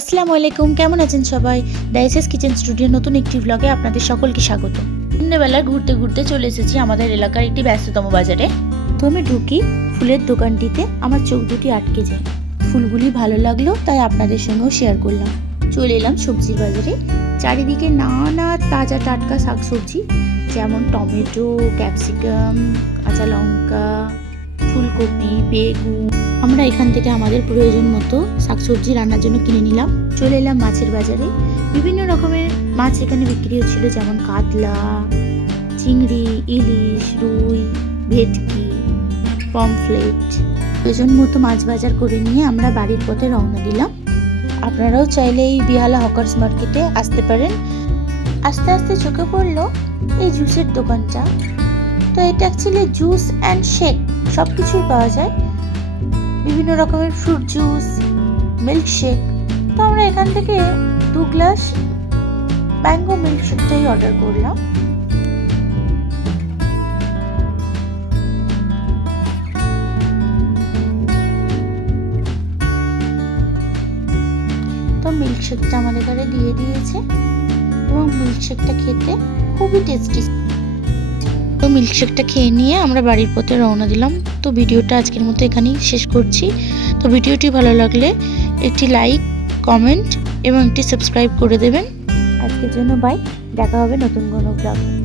আসসালামু আলাইকুম, কেমন আছেন সবাই? ডাইসেস কিচেন স্টুডিওর নতুন একটি ভ্লগে আপনাদের সকলকে স্বাগত। সন্ধ্যেবেলা ঘুরতে ঘুরতে চলে এসেছি আমাদের এলাকার একটি ব্যস্ততম বাজারে। তো আমি ঢুকি ফুলের দোকানটিতে, আমার চোখ দুটি আটকে যায়। ফুলগুলি ভালো লাগলো, তাই আপনাদের সঙ্গেও শেয়ার করলাম। চলে এলাম সবজির বাজারে। চারিদিকে নানা তাজা টাটকা শাকসবজি, যেমন টমেটো, ক্যাপসিকাম, কাঁচা লঙ্কা, ফুলকপি, বেগুন। আমরা এখান থেকে আমাদের প্রয়োজন মতো শাকসবজি রান্নার জন্য কিনে নিলাম। চলে এলাম মাছের বাজারে। বিভিন্ন রকমের মাছ এখানে বিক্রি হচ্ছিল, যেমন কাতলা, চিংড়ি, ইলিশ, রুই, ভেটকি, পমফ্লেট। প্রয়োজন মতো মাছ বাজার করে নিয়ে আমরা বাড়ির পথে রওনা দিলাম। আপনারাও চাইলে এই বিহালা হকার্স মার্কেটে আসতে পারেন। আস্তে আস্তে চোখে পড়লো এই জুসের দোকানটা। তো এটা অ্যাকচুয়ালি জুস অ্যান্ড শেক সব কিছুই পাওয়া যায়, বিভিন্ন রকমের ফ্রুট জুস, মিল্কশেক। তো আমরা এখান থেকে 2 গ্লাস ম্যাঙ্গো মিল্কশেকটাই অর্ডার করলাম। তো মিল্কশেকটা আমাদের ঘরে দিয়ে দিয়েছে এবং মিল্কশেকটা খেতে খুবই টেস্টি। তো মিল্কশেকটা খেয়ে নিয়ে আমরা বাড়ির পথে রওনা দিলাম। তো ভিডিওটা আজকের মতো এখানেই শেষ করছি। তো ভিডিওটি ভালো লাগলে একটি লাইক, কমেন্ট এবং একটি সাবস্ক্রাইব করে দেবেন। আজকের জন্য বাই, দেখা হবে নতুন কোনো ব্লগে।